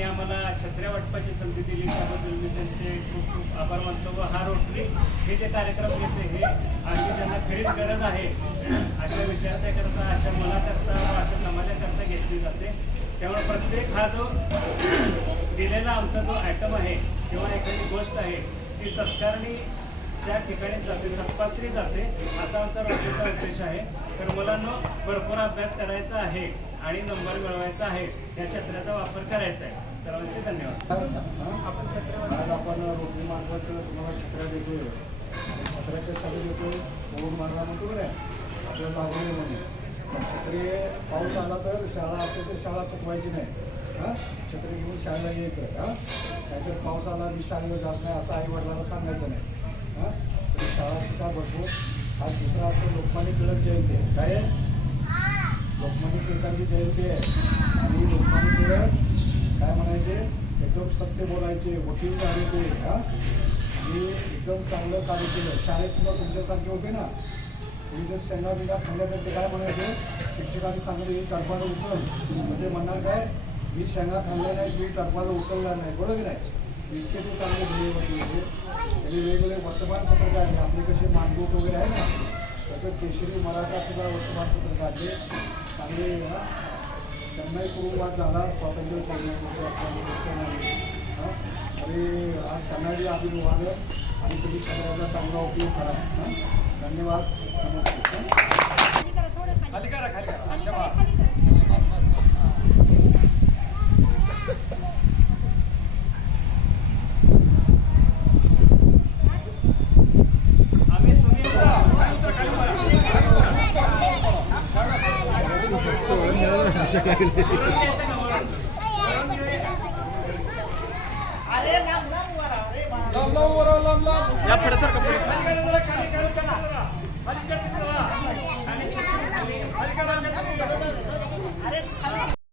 त्यांनी आम्हाला छत्र्या वाटपाची संधी दिली, त्याबद्दल मी त्यांचे खूप खूप आभार मानतो. व हा रोटरी हे जे कार्यक्रम घेते हे अगदी त्यांना खरीच गरज आहे. अशा विद्यार्थ्याकरता, अशा मुलाकरता व अशा समाजाकरता घेतली जाते. त्यामुळे प्रत्येक हा जो दिलेला आमचा जो आयटम आहे किंवा एखादी गोष्ट आहे ती सत्कारणी ज्या ठिकाणी जाते, सत्पात्री जाते, असा आमचा रोटरीचा उद्देश आहे. तर मुलांना भरपूर अभ्यास करायचा आहे आणि नंबर मिळवायचा आहे. या छत्र्याचा वापर करायचा आहे. सर्वांचे धन्यवाद. आपण छत्र्या आज आपण रोटरी मार्फत तुम्हाला छत्र्या देतोय. छत्र्याच्या सगळे देतोय कोण मारला म्हणतो बरं आपल्याला लागले म्हणून. छत्री पाऊस आला तर शाळा असेल तर शाळा चुकवायची नाही. हां, छत्री घेऊन शाळेला यायचं. हां, नाहीतर पाऊस आला मी शाळेला जात नाही असं आई वडिलांना सांगायचं नाही. हां, तर शाळा शिका भरपूर. आज दुसरा असं लोकमान्य टिळक जयंती आहे. काय आहे? लोकमान्य टिळकांची जयंती आहे. आणि लोकमान्य टिळक काय म्हणायचे, एकदम सत्य बोलायचे, वकील झाले ते. हां, आणि एकदम चांगलं कार्य केलं. शाळेत सुद्धा तुमच्यासारखे होते ना, तुम्ही जर शेंगा बिंगा खाल्ल्या तर ते काय म्हणायचे, शिक्षकांनी सांगितलं टरपालं उचल, म्हणजे म्हणणार काय, मी शेंगा खाल्ल्या नाही, मी टरपालं उचलणार नाही. बरोबर नाही? इतके ते चांगले ध्येय होते. त्यांनी वेगवेगळे वर्तमानपत्र काढले. आपले कसे मानभूत वगैरे आहे ना, तसं केशरी मराठा सुद्धा वर्तमानपत्र काढले चांगले. त्यांनाही कुरुवाद झाला स्वातंत्र्य सैन्यामध्ये. हां, आणि आज त्यांनाही अभिवादन आणि तुम्ही सगळ्यांना चांगला उपयोग करा. हां, धन्यवाद. नमस्ते. खाली करा, खाली करा. या पुढे सर